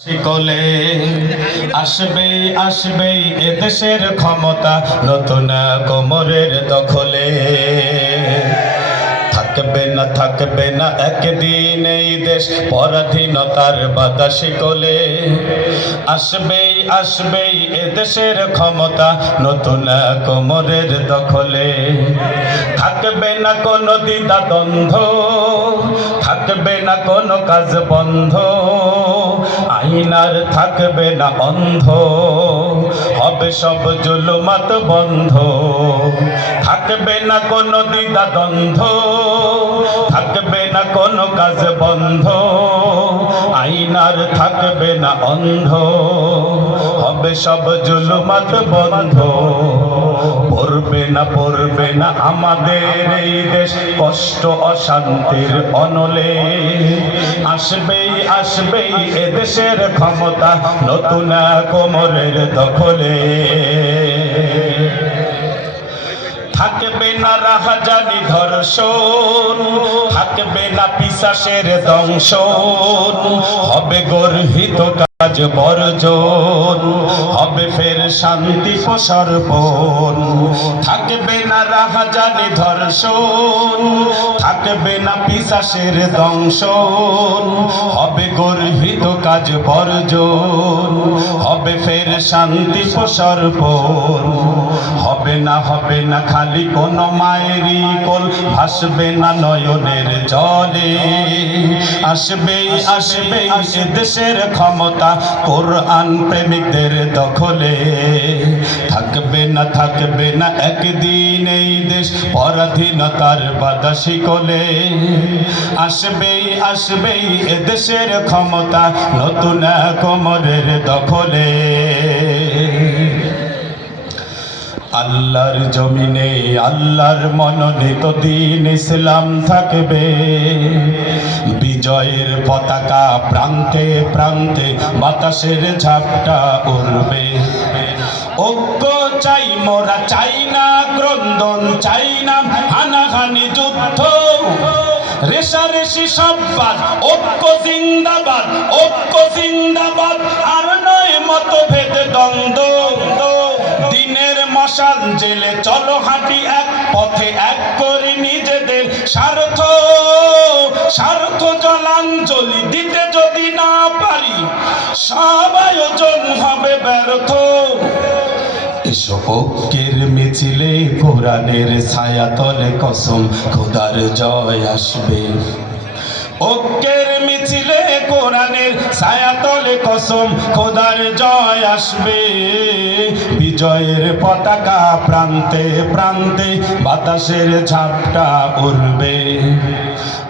শিকলে আসবেই আসবেই এদেশের ক্ষমতা নতুন কোমরের দখলে থাকবে না একদিন এই দেশ পরাধীনতার বাধা শিকলে আসবেই আসবেই এদেশের ক্ষমতা নতুন কোমরের দখলে থাকবে না কোনো দ্বিধা দ্বন্দ্ব থাকবে না কোনো কাজ বন্ধ আইনার থাকবে না অন্ধ হবে সব জুলুমাত বন্ধ থাকবে না কোনো দ্বিধা দ্বন্দ্ব থাকবে না কোনো কাজ বন্ধ আইনার থাকবে না অন্ধ হবে সব জুলুমাত বন্ধ পড়বে না আমাদের এই দেশ কষ্ট অশান্তির অনলে আসবেই আসবেই এদেশের ক্ষমতা নতুন কোমরের দখলে থাকবে না রাহাজানি ধর্ষণ থাকবে না পিশাচের দংশন হবে গর্হিত কাজ বর্জন হবে ফের শান্তি প্রসর্পণ থাকবে না রাহাজানি ধর্ষণ থাকবে না পিশাচের দংশন হবে গর্হিত কাজ বর্জন হবে ফের শান্তি প্রসর্পণ হবে না খালি কোনো মায়েরই কোল ভাসবে না নয়নের জলে আসবেই আসবেই দেশের ক্ষমতা কোরআন প্রেমিকদের দখলে থাকবে না একদিন এই দেশ পরাধীনতার বাধা শিকলে আসবেই আসবেই এদেশের ক্ষমতা নতুন কোমরের দখলে আল্লাহর জমিনে আল্লাহর মনোনীত দ্বীন ইসলাম থাকবে বিজয়ের পতাকা প্রান্তে প্রান্তে বাতাসের ঝাপটা উড়বে ঐক্য চাই মোরা চাই না ক্রন্দন চাই না হানাহানি যুদ্ধ রেশারেশি সব বাদ ঐক্য জিন্দাবাদ আর নয় মতভেদ দ্বন্দ্ব দিনের মশাল জেলে চলো হাঁটি এক পথে এক করি নিজেদের স্বার্থ জলাঞ্জলি দিতে যদি না পারি সব আয়োজন হবে ব্যর্থ এসো ঐক্যের মিছিলে কোরআনের ছায়াতলে কসম খোদার জয় আসবে ঐক্যের মিছিলে কোরআনের ছায়াতলে কসম খোদার জয় আসবে বিজয়ের পতাকা প্রান্তে প্রান্তে বাতাসের ঝাপটা উড়বে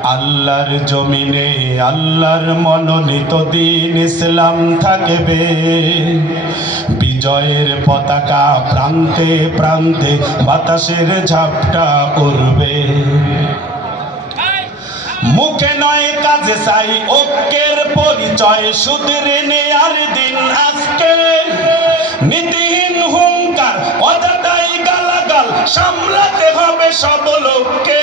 আল্লাহর জমিনে আল্লাহর মনোনীত দ্বীন ইসলাম থাকবে বিজয়ের পতাকা প্রান্তে প্রান্তে বাতাসের ঝাপটা উড়বে মুখে নয় কাজে চাই ঐক্যের পরিচয় সুধরে নেয়ার দিন আজকে নীতিহীন হুঙ্কার অযথাই গালাগাল সামলাতে হবে সব লোককে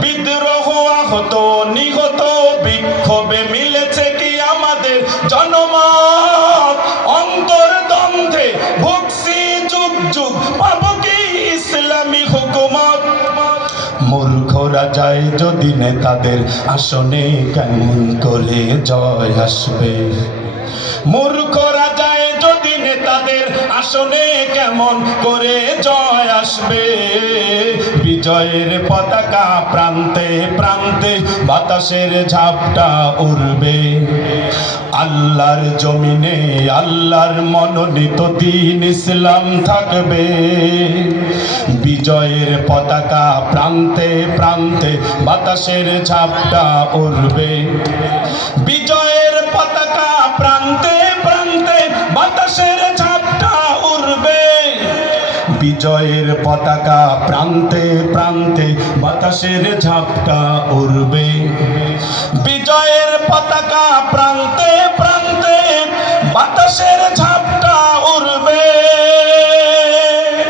বিদ্রোহ আহত নিহত বিক্ষোভে মিলেছে কি আমাদের জনমত অন্তর্দ্বন্দ্বে ভুগছি যুগ যুগ পাবো কি ইসলামী হুকুমত মূর্খরা যায় যদি নেতাদের আসনে কেমন করে জয় আসবে মূর্খরা যায় যদি নেতাদের আসনে কেমন করে জয় আসবে বিজয়ের পতাকা প্রান্তে প্রান্তে বাতাসের ঝাপটা উড়বে আল্লাহর জমিনে আল্লাহর মনোনীত দ্বীন ইসলাম থাকবে বিজয়ের পতাকা প্রান্তে প্রান্তে বাতাসের ঝাপটা উড়বে বিজয়ের পতাকা প্রান্তে প্রান্তে বাতাসের ঝাপটা উড়বে বিজয়ের পতাকা প্রান্তে প্রান্তে বাতাসের ঝাপটা উড়বে বিজয়ের পতাকা প্রান্তে